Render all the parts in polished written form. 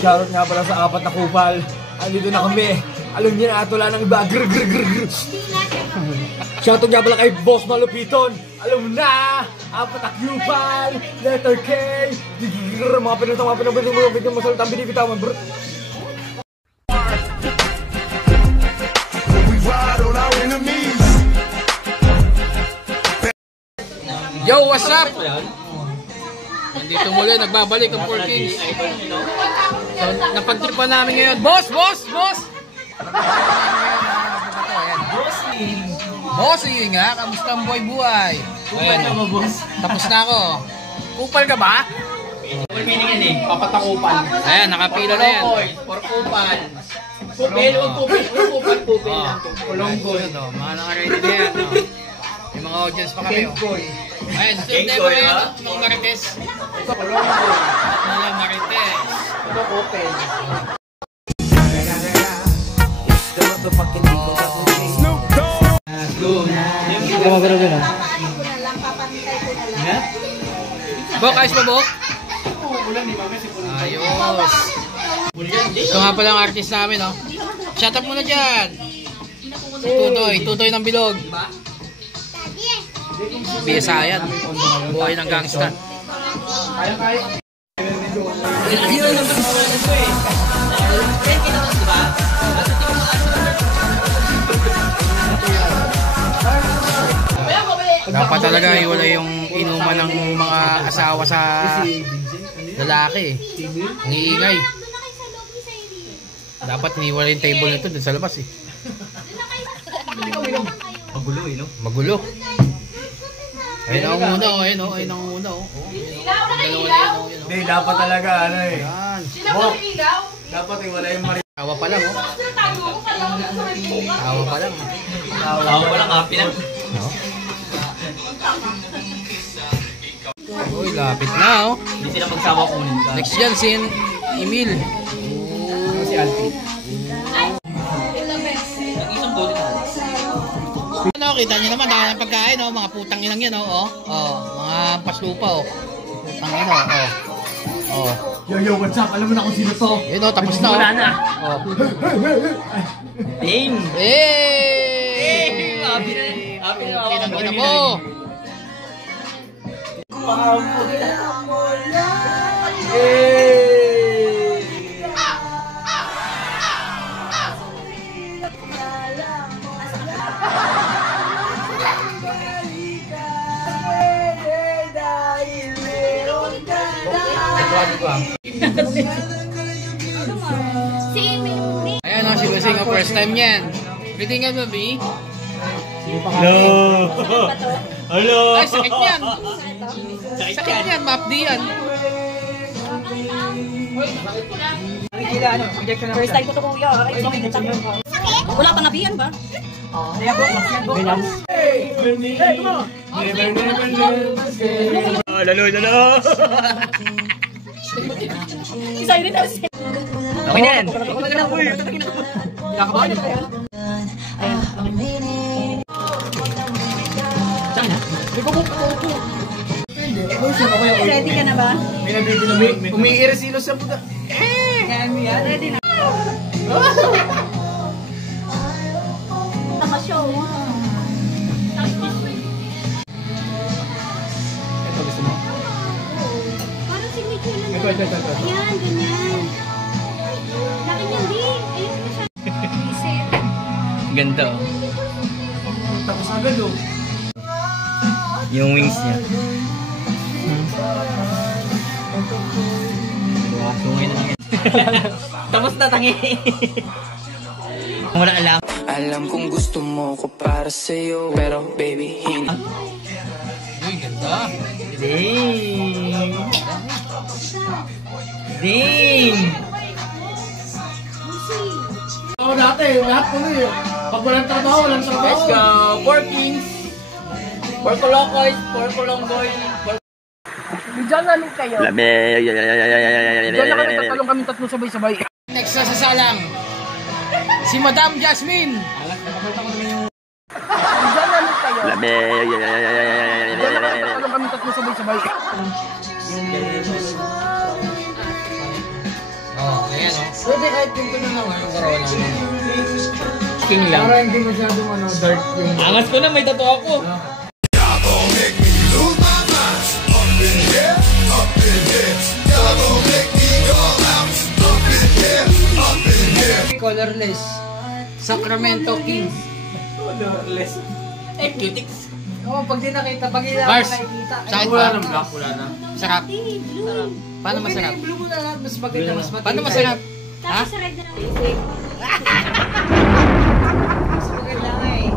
Shoutout nga pala sa apat na kupal. Andito na kami. Alam niyo na, wala nang iba. Shoutout nga pala kay Boss Malupiton. Alam mo na, apat na kupal. Letter K. Mga pinatang masalutang binibitawan, bro. Yo, what's up? Nandito muli, nagbabalik ang 4 Kings. So, napagtripan namin ngayon. Boss! Bossy nga, kamusta ang buhay? Ayan, tapos na ako. Kupal ka ba? Kupal meaning yan eh, papatakupan. Ayan, nakapila na yan. For kupal. Kupal. Kulonggoy. Mga nakaready na yan. May mga audience pa kami. Ayan, sunod na ba yan? Mga Marites. Mga Marites. Ito open. Bok, ayos ba, Bok? Ayos. Ito nga pala ang artist namin, no? Shut up muna dyan. Tutoy ng bilog. Biyasayan. Buhay ng gangsta. Dapat talaga iwalay yung inuman ng mga asawa sa lalaki. Ang iingay. Dapat niwalay yung table nito dun sa labas eh. Magulo eh, no? Magulo. Ayun ang una, ayun ang una. Hindi, dapat talaga, ano eh. Bok, Dapat iwalay yung mari. tawa pa lang, oh. Tawa pa lang. Tawa pa lang, happy lang. Uy, lapit na, oh. Hindi sila magsama kunin ka. Next yan, si Emil. Si Alfie. Nag-isang gold na. Ano, kita nyo naman, dahil ng pagkain, oh. Mga putang inang yan, oh. Mga paslupa, oh. Putang ina, oh. Yo, what's up? Alam mo na kung sino to. Yun, oh, tapos na, oh. Wala na. Oh. Ding! Hey! Happy na. Happy na. Kinang ina mo. Ayan o, si Basing ang first time niyan. Biting ka ba, B? Hello. Hello. Ay, sakit niyan. Sakit niyan, mapdi yan. First time ko ito kuya. Wala pang nabiyan ba? Lalo. Silent house. Okay na yan. Kakabahan na kaya? Saan na? Ready ka na ba? May nabibinumi. Umiiresilo sa puta. Ready na. Naka-show mo. Ito, gusto mo? Parang signature lang. Ito. Ayan, ganyan. Laki niyan, di. Ayun na siya. Reset. Ganda oh. Tapos agad oh. Yung wings niya. Sungay na lang yan. Tapos na tangi. Wala alam. Alam kong gusto mo ko para sa'yo, pero baby, hindi. Uy, ganda. Ding! Ding! Oo, dati. Lahat ko na eh. Pag walang trabaho. Let's go! 4 Kings! 4 Colocos, 4 Colonggoy. Diyan na lang kayo. Diyan na kami tatalong kami tatlo sabay-sabay. Next na sasalang. Si Madam Jasmine. Diyan na lang kayo. Diyan na kami tatalong kami tatlo sabay-sabay. Pwede kahit pinto na lang yung corona. King lang. Para hindi masyadong dark yung... Angas ko na, may tattoo ako. Colorless. Sacramento Kings. Colorless. Cutics. Oo, pag di nakita, pag hindi Mars, nakikita. sakit ba? Wala na. Masarap. Paano masarap? Blue mo na lahat, mas maganda, mas matibay. Paano masarap? Tapos sa red na lang basic. Mas maganda nga eh.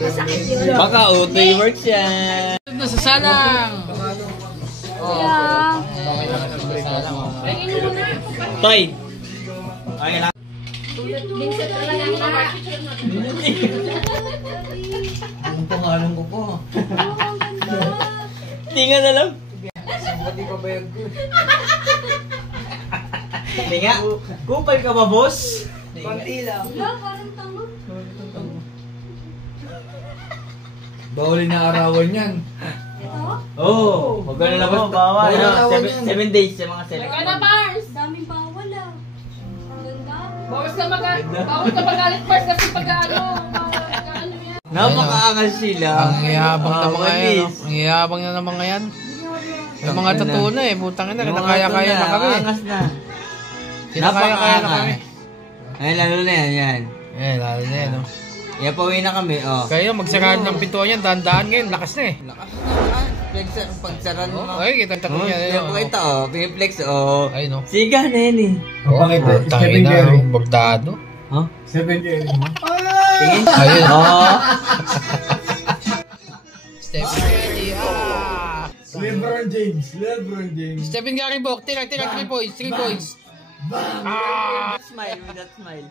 Masakit yun. Baka utoy works yan. Nasa salang. Yeah. Toy. Vincent talaga ang lahat. Ang pangalan ko po. Ang ganda. Hindi nga na lang. Pati pa bayag ko. Hindi nga. Kupal ka ba, boss? Konti lang. Wala, parang tango. Bawal na arawan yan. Ito? Oo. Huwag ka na labas. Bawal. Bawal yan. 7 days sa mga select. Mars! Daming bawal ah. Ang ganda. Bawas ka magalit Mars kasi pag-ano yan. Napakaangal sila. Ang yabang na mga Bawal yan. is. No? Ang yabang na ng mga yan. Yung mga totoo na eh. Putang ina. Kinakaya-kaya na kami. Angas na. Kinakaya-kaya na kami. Ay, lalo na yan, yan. Eh, lalo na yan. No? Yan, pauwi na kami, oh. Kaya magsarado ng pintuan yan. Daan-daan ngayon. Lakas na eh. Pagsaran mo. Okay, kita-tato niya. Yung pakita, oh. Piniplex, oh. Ay, no. Siga na yan, eh. Ang pangit eh. Tangin na. Bordado. Huh? 7 years. Tingin? Ayun. Oo. Stephen Curry. LeBron James. LeBron James. Stephen Curry Bok. Tira, 3 points. 3 points. Smile with that smile.